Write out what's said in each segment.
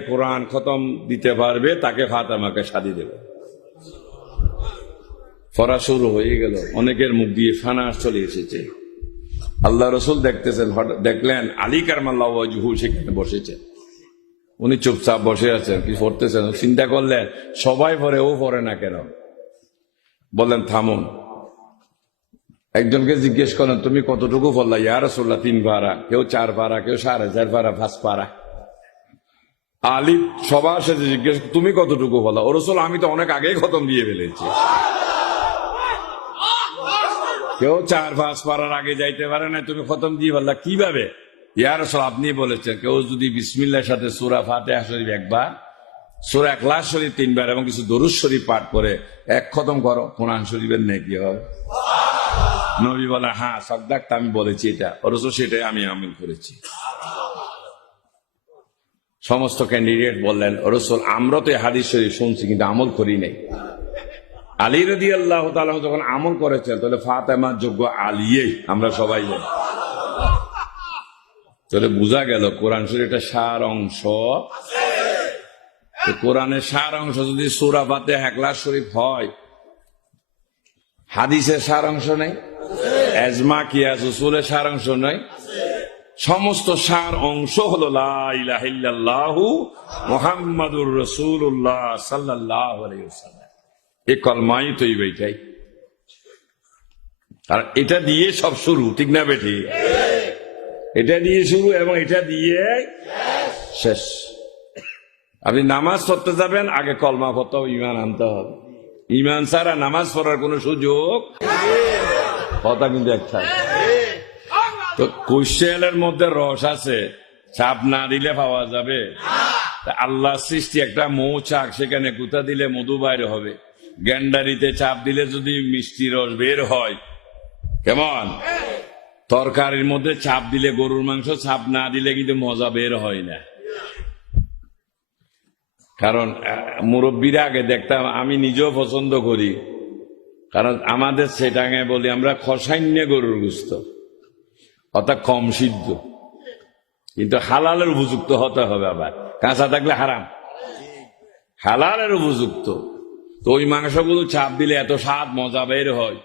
কোরআন খতম দিতে পারবে, তাকে ফাতেমাকে শাদি দেবে। পড়া শুরু হয়ে গেল। অনেকের মুখ দিয়ে ফানাস চলে এসেছে। আল্লাহ রসুল দেখতেছেন দেখলেন আলী কারমাল্লাহ সেখানে বসেছেন উনি চুপচাপ বসে আছেন, কি পড়তেছেন? চিন্তা করলেন, সবাই পরে ও পড়ে না কেন? বললেন, থামুন। একজনকে জিজ্ঞেস করেন তুমি কতটুকু পড়লা? ইয়া রসুল্লাহ তিন পারা। কেউ চার পারা, কেউ সাড়ে চার পারা, পাঁচ পারা। আলী সবার সাথে জিজ্ঞেস তুমি কতটুকু বলা? ও রসুল, আমি তো অনেক আগেই খতম দিয়ে ফেলেছি। কেউ চার পাঁচ পারার আগে যাইতে পারে না, তুমি খতম দিয়ে বললা কীভাবে? ইয়ার রসুল, আপনি বলেছেন, কেউ যদি বিসমিল্লার সাথে সুরা ফাতে শরীফ একবার, সুরা একলাস শরীফ তিনবার এবং কিছু দরুদ শরীফ পাঠ করে এক খতম করো, কোরআন শরীফের নেই কি হবে। নবী বলে হ্যাঁ সব সবদাক আমি বলেছি এটা। অথচ সেটাই আমি আমিন করেছি। সমস্ত ক্যান্ডিডেট বললেন, রসুল, আমরা তো হাদিস শরীফ শুনছি, কিন্তু আমল করি নাই। আলী রদি আল্লাহ যখন আমল করেছেন, তাহলে ফাতেমার যোগ্য আলিয়েই আমরা সবাই জানি। তাহলে বোঝা গেল, কোরআন শরীফের সার অংশ। কোরআনের সার অংশ যদি সুরা পাতে একলাস শরীফ হয়, হাদিসের সার অংশ নেই, এজমা, কিয়াস, উসুলের সার অংশ নয় সমস্ত সার অংশ হল লাহু মোহাম্মদুর রসুল্লাহ সাল্লাহ এ কলমাই তৈ বৈঠাই আর এটা দিয়ে সব শুরু ঠিক না বেঠি? এটা দিয়ে শুরু এবং এটা দিয়ে শেষ। আপনি নামাজ পড়তে যাবেন আগে কলমা পড়তে হবে ইমান আনতে হবে। ইমান ছাড়া নামাজ পড়ার কোনো সুযোগ কথা কিন্তু একটা তো কুশিয়ালের মধ্যে রস আছে চাপ না দিলে পাওয়া যাবে। আল্লাহ সৃষ্টি একটা মৌচাক, সেখানে কুতা দিলে মধু বাইরে হবে। গ্যান্ডারিতে চাপ দিলে যদি মিষ্টি রস বের হয়, কেমন? তরকারির মধ্যে চাপ দিলে গরুর মাংস, চাপ না দিলে কিন্তু মজা বের হয় না। কারণ মুরব্বীরা আগে দেখতাম, আমি নিজেও পছন্দ করি। কারণ আমাদের সেটাঙে বলি, আমরা খসাইন্য গরুর গুস্ত। অর্থাৎ কম সিদ্ধ। কিন্তু হালালের উপযুক্ত হতে হবে আবার। কাঁচা থাকলে হারাম। হালালের উপযুক্ত। তো ওই মাংসগুলো চাপ দিলে এত স্বাদ, মজা বের হয়।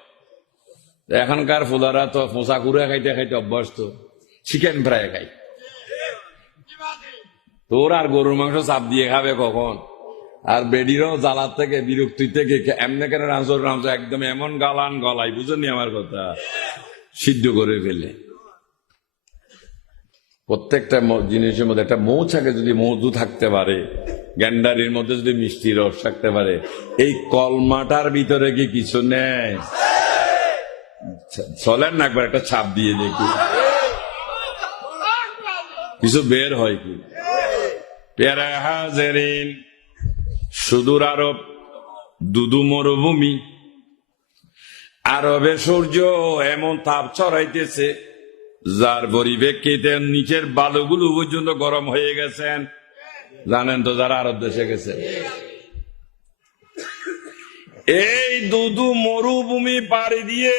এখনকার ফুলারা তো পোষা কুড়ে খাইতে খাইতে অভ্যস্ত। চিকেন ফ্রাই খাই তোর আর গরুর মাংস চাপ দিয়ে খাবে কখন? আর বেডিরও জ্বালার থেকে বিরক্তি থেকে এমনি কেন রাঁচর রাঁচো একদম এমন গালান গলাই বুঝেননি আমার কথা? সিদ্ধ করে ফেলে। প্রত্যেকটা জিনিসের মধ্যে একটা মৌচাকে যদি মধু থাকতে পারে, গ্যান্ডারির মধ্যে যদি মিষ্টি রস থাকতে পারে, এই কলমাটার ভিতরে কি কিছু নেই? চলেন না একবার একটা ছাপ দিয়ে দেখি। কিছু বের হয় কি? পেয়ারা সুদূর আরব, দুদু মরুভূমি। আরবে সূর্য এমন তাপ ছড়াইতেছে যার পরিপ্রেক্ষিতে নিচের বালুগুলো পর্যন্ত গরম হয়ে গেছেন। জানেন তো যারা আরব দেশে গেছে। এই দুদু মরুভূমি পাড়ি দিয়ে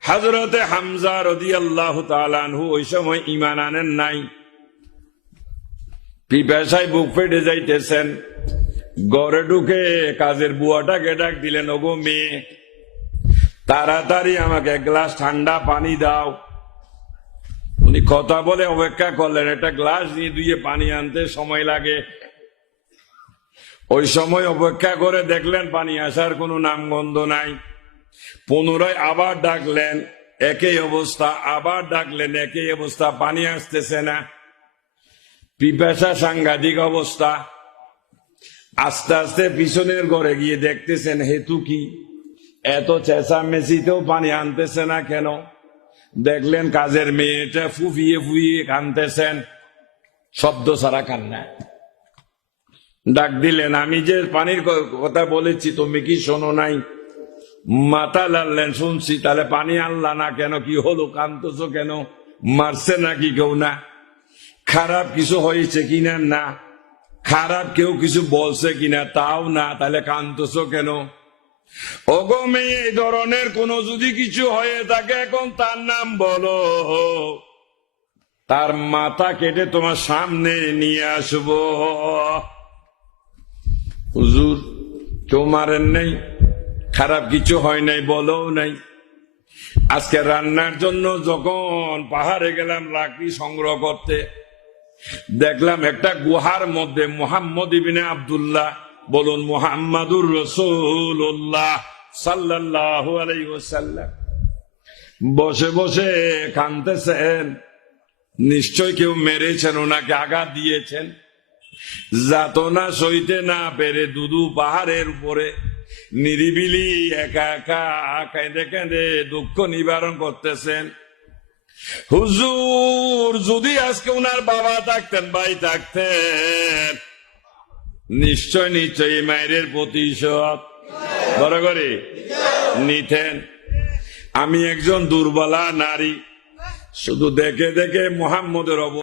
হাজরতে হামজা রদি আল্লাহ তালানহু ওই সময় ইমান আনেন নাই। পিপাসায় বুক ফেটে যাইতেছেন। গড়ে ঢুকে কাজের বুয়াটাকে ডাক দিলেন, ওগো মেয়ে, তাড়াতাড়ি আমাকে এক গ্লাস ঠান্ডা পানি দাও। উনি কথা বলে অপেক্ষা করলেন, একটা গ্লাস নিয়ে দুইয়ে পানি আনতে সময় লাগে। ওই সময় অপেক্ষা করে দেখলেন পানি আসার কোনো নামগন্ধ নাই। পুনরায় আবার ডাকলেন, একই অবস্থা। আবার ডাকলেন, একই অবস্থা, পানি আসতেছে না। পিপাসা সাংঘাতিক অবস্থা। আস্তে আস্তে পিছনের ঘরে গিয়ে দেখতেছেন, হেতু কি? এত চেঁচা মেসিতেও পানি আনতেছে না কেন? দেখলেন কাজের মেয়েটা ফুফিয়ে ফুফিয়ে কানতেছেন, শব্দ ছাড়া কান্না ডাক দিলেন, আমি যে পানির কথা বলেছি, তুমি কি শোনো নাই? মাথা লাললেন শুনছি, তাহলে পানি আনলা না কেন? কি হলো? কান্তছ কেন? মারছে নাকি কেউ না? খারাপ কিছু হয়েছে কিনা না? খারাপ কেউ কিছু বলছে কিনা তাও না, তাহলে কান্তছ কেন? ওগো এই ধরনের কোন যদি কিছু হয়ে থাকে, এখন তার নাম বলো। তার মাথা কেটে তোমার সামনে নিয়ে আসব। হুজুর কেউ মারেন নাই, খারাপ কিছু হয় নাই, বলো নাই। আজকে রান্নার জন্য যখন পাহাড়ে গেলাম লাকড়ি সংগ্রহ করতে, দেখলাম একটা গুহার মধ্যে মোহাম্মদ ইবিনে আবদুল্লাহ বলুন, মোহাম্মদুর রসুল্লাহ সাল্লাহ আলাইসাল্লাম বসে বসে কানতেছেন নিশ্চয় কেউ মেরেছেন, ওনাকে আঘাত দিয়েছেন। যাতনা সইতে না পেরে দুদু পাহাড়ের উপরে নিরিবিলি একা একা কেঁদে কেঁদে দুঃখ নিবারণ করতেছেন। হুজুর, যদি আজকে উনার বাবা থাকতেন, ভাই থাকতেন নিশ্চয় নিশ্চয় এই মায়ের প্রতিশোধ। বড় করে। নিতেন। আমি একজন দুর্বলা নারী। শুধু দেখে দেখে মোহাম্মদের অব